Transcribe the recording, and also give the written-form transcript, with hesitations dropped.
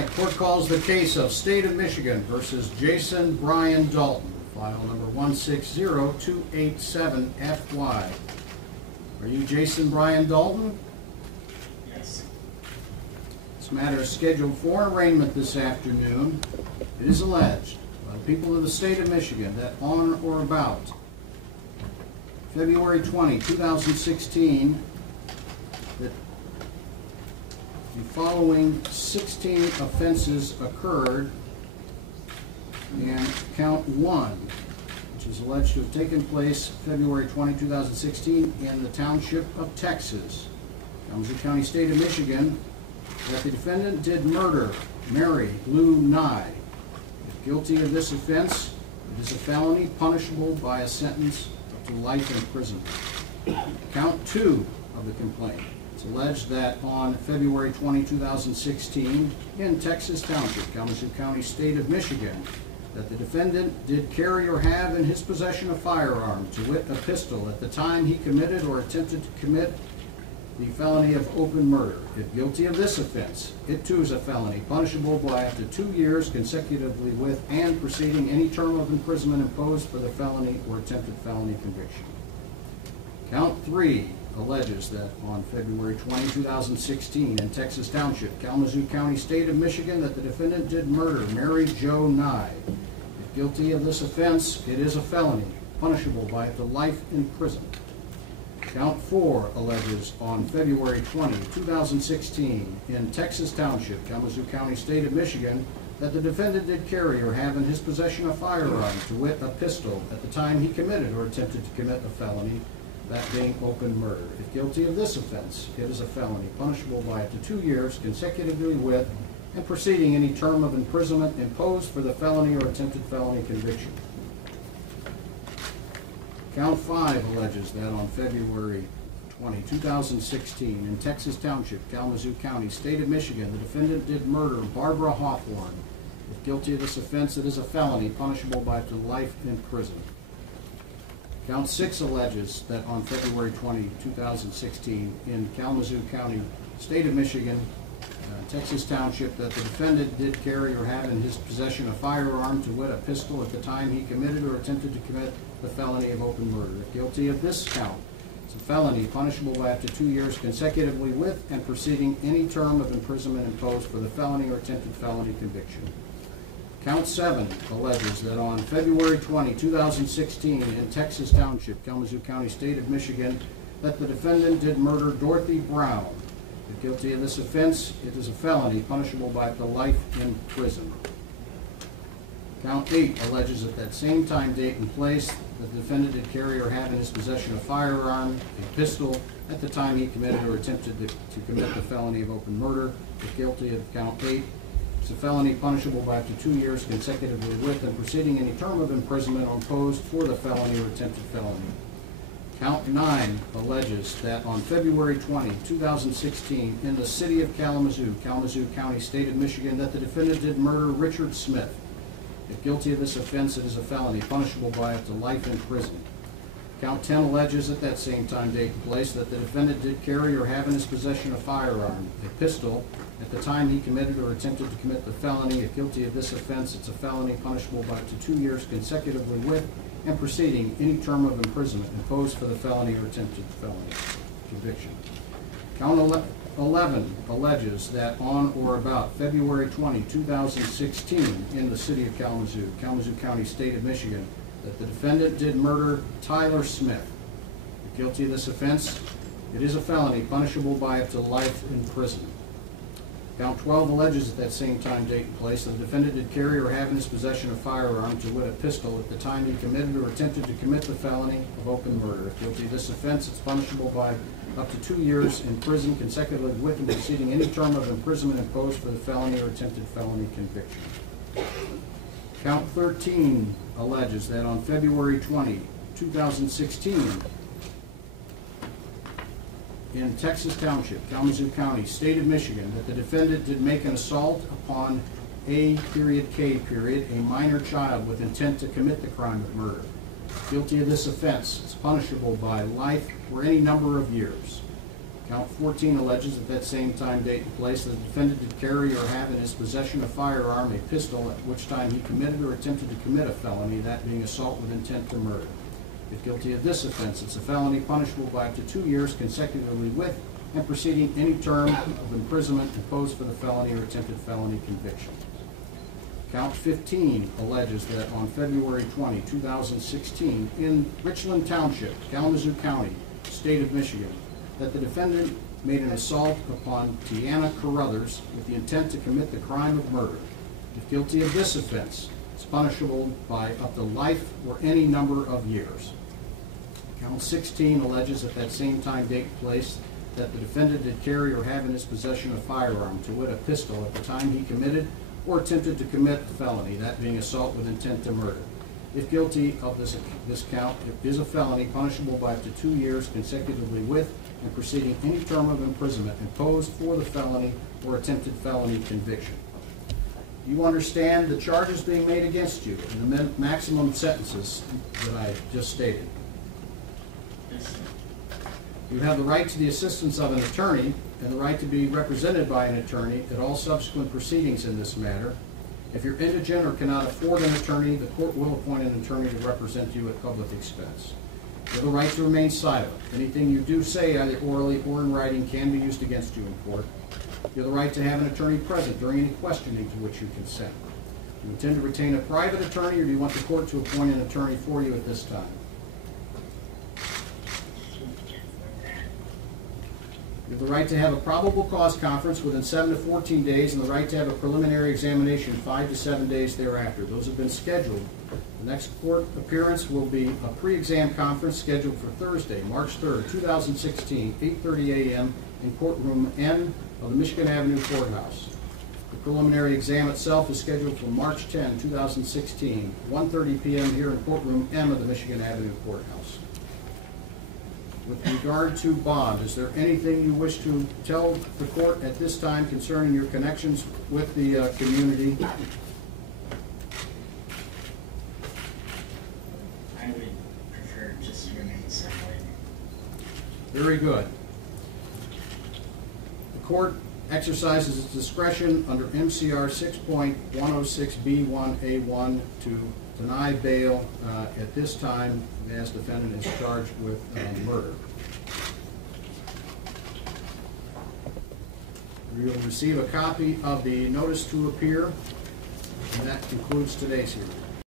right, court calls the case of State of Michigan versus Jason Brian Dalton, file number 160287FY. Are you Jason Brian Dalton? Yes. This matter is scheduled for arraignment this afternoon. It is alleged by the people of the state of Michigan that on or about February 20, 2016, that the following 16 offenses occurred, and count 1, which is alleged to have taken place February 20, 2016 in the township of Texas, Kalamazoo County, state of Michigan, that the defendant did murder Mary Lou Nye. If guilty of this offense, it is a felony punishable by a sentence up to life imprisonment. Count 2 of the complaint. It's alleged that on February 20, 2016, in Texas Township, Kalamazoo County, state of Michigan, that the defendant did carry or have in his possession a firearm, to wit, a pistol, at the time he committed or attempted to commit the felony of open murder. If guilty of this offense, it too is a felony, punishable by up to 2 years consecutively with and preceding any term of imprisonment imposed for the felony or attempted felony conviction. Count 3 alleges that on February 20, 2016, in Texas Township, Kalamazoo County, state of Michigan, that the defendant did murder Mary Jo Nye. If guilty of this offense, it is a felony, punishable by up to life in prison. Count 4 alleges on February 20, 2016, in Texas Township, Kalamazoo County, state of Michigan, that the defendant did carry or have in his possession a firearm, to wit, a pistol, at the time he committed or attempted to commit a felony, that being open murder. If guilty of this offense, it is a felony, punishable by up to 2 years consecutively with and preceding any term of imprisonment imposed for the felony or attempted felony conviction. Count 5 alleges that on February 20, 2016, in Texas Township, Kalamazoo County, state of Michigan, the defendant did murder Barbara Hawthorne. If guilty of this offense, it is a felony, punishable by up to life in prison. Count 6 alleges that on February 20, 2016, in Kalamazoo County, state of Michigan, Texas Township, that the defendant did carry or have in his possession a firearm, to wit, a pistol, at the time he committed or attempted to commit the felony of open murder. If guilty of this count, it's a felony, punishable by up to 2 years consecutively with and preceding any term of imprisonment imposed for the felony or attempted felony conviction. Count 7 alleges that on February 20, 2016, in Texas Township, Kalamazoo County, state of Michigan, that the defendant did murder Dorothy Brown. If guilty of this offense, it is a felony, punishable by up to life in prison. Count 8 alleges at that same time, date, and place that the defendant did carry or have in his possession a firearm, a pistol, at the time he committed or attempted to commit the felony of open murder. If guilty of count 8, it's a felony, punishable by up to 2 years consecutively with and preceding any term of imprisonment imposed for the felony or attempted felony. Count 9 alleges that on February 20, 2016, in the city of Kalamazoo, Kalamazoo County, state of Michigan, that the defendant did murder Richard Smith. If guilty of this offense, it is a felony, punishable by up to life in prison. Count 10 alleges at that same time, date, and place that the defendant did carry or have in his possession a firearm, a pistol, at the time he committed or attempted to commit the felony. If guilty of this offense, it's a felony, punishable by up to 2 years consecutively with and preceding any term of imprisonment imposed for the felony or attempted felony conviction. Count 11 alleges that on or about February 20, 2016, in the city of Kalamazoo, Kalamazoo County, state of Michigan, that the defendant did murder Tyler Smith. If guilty of this offense, it is a felony, punishable by up to life in prison. Count 12 alleges at that same time, date, and place that the defendant did carry or have in his possession a firearm, to wit, a pistol, at the time he committed or attempted to commit the felony of open murder. If guilty of this offense, it's punishable by up to 2 years in prison consecutively with and preceding any term of imprisonment imposed for the felony or attempted felony conviction. Count 13 alleges that on February 20, 2016, in Texas Township, Kalamazoo County, state of Michigan, that the defendant did make an assault upon a minor child with intent to commit the crime of murder. Guilty of this offense, it's punishable by life or any number of years. Count 14 alleges at that same time, date, and place that the defendant did carry or have in his possession a firearm, a pistol, at which time he committed or attempted to commit a felony, that being assault with intent to murder. If guilty of this offense, it's a felony punishable by up to 2 years consecutively with and preceding any term of imprisonment imposed for the felony or attempted felony conviction. Count 15 alleges that on February 20, 2016, in Richland Township, Kalamazoo County, State of Michigan, that the defendant made an assault upon Tiana Carruthers with the intent to commit the crime of murder. If guilty of this offense, it's punishable by up to life or any number of years. Count 16 alleges at that same time, date, and place that the defendant did carry or have in his possession a firearm, to wit, a pistol, at the time he committed or attempted to commit a felony, that being assault with intent to murder. If guilty of this count, it is a felony punishable by up to 2 years consecutively with and preceding any term of imprisonment imposed for the felony or attempted felony conviction. You understand the charges being made against you and the maximum sentences that I just stated. Yes, sir. You have the right to the assistance of an attorney and the right to be represented by an attorney at all subsequent proceedings in this matter. If you're indigent or cannot afford an attorney, the court will appoint an attorney to represent you at public expense. You have the right to remain silent. Anything you do say, either orally or in writing, can be used against you in court. You have the right to have an attorney present during any questioning to which you consent. Do you intend to retain a private attorney, or do you want the court to appoint an attorney for you at this time? You have the right to have a probable cause conference within 7 to 14 days and the right to have a preliminary examination 5 to 7 days thereafter. Those have been scheduled. The next court appearance will be a pre-exam conference scheduled for Thursday, March 3rd, 2016, 8:30 a.m. in courtroom N of the Michigan Avenue Courthouse. The preliminary exam itself is scheduled for March 10, 2016, 1:30 p.m. here in courtroom M of the Michigan Avenue Courthouse. With regard to bond, is there anything you wish to tell the court at this time concerning your connections with the community? I would prefer just to remain silent. Very good. The court exercises its discretion under MCR 6.106B1A1 to deny bail at this time as defendant is charged with murder. You will receive a copy of the notice to appear, and that concludes today's hearing.